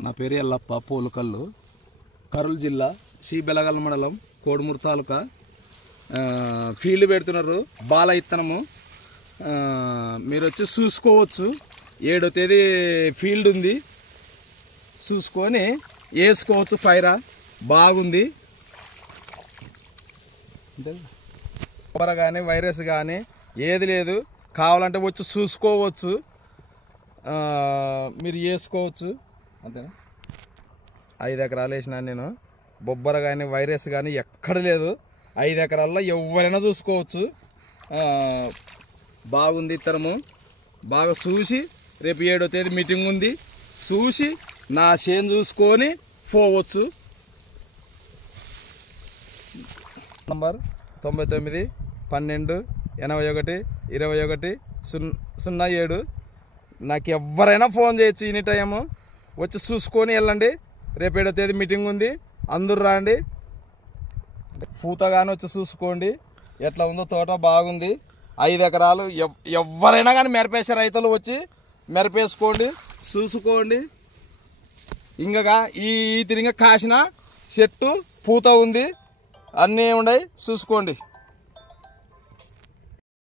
నా పేరు ఎల్లప్ప పోలుకల్లు కర్నూలు జిల్లా సి బెలగల్ మండలం కోడుమూరు తాలూకా ఫీల్డ్ పెడుతున్నారు బాల ఇత్తనము మీరు వచ్చి చూసుకోవచ్చు 7వ తేదీ ఫీల్డ్ ఉంది చూసుకొని వేసుకోవచ్చు పైరా బాగుంది కానీ వైరస్ కానీ ఏది లేదు కావాలంటే వచ్చి చూసుకోవచ్చు మీరు వేసుకోవచ్చు అంతేనా 5 ఎకరాలు వేసినా నేను బొబ్బర కానీ వైరస్ కానీ ఎక్కడ లేదు 5 ఎకరాల్లో ఎవరైనా చూసుకోవచ్చు బాగుంది ఇత్తనము బాగా చూసి రేపు 7వ తేదీ మీటింగ్ ఉంది చూసి నా చేను చూసుకొని పోవచ్చు నంబర్ 99 12 81 21 07 నాకు ఎవరైనా ఫోన్ చేయొచ్చు ఎనీ టైము వచ్చి చూసుకొని వెళ్ళండి రేపు 7వ తేదీ మీటింగ్ ఉంది అందరూ రాండి పూతగానే వచ్చి చూసుకోండి ఎట్లా ఉందో తోట బాగుంది 5 ఎకరాలు ఎవరైనా కానీ మెరపేసే రైతులు వచ్చి మెరపేసుకోండి చూసుకోండి ఇంకా ఈ తిరిగి కాసిన చెట్టు పూత ఉంది అన్నీ ఉన్నాయి చూసుకోండి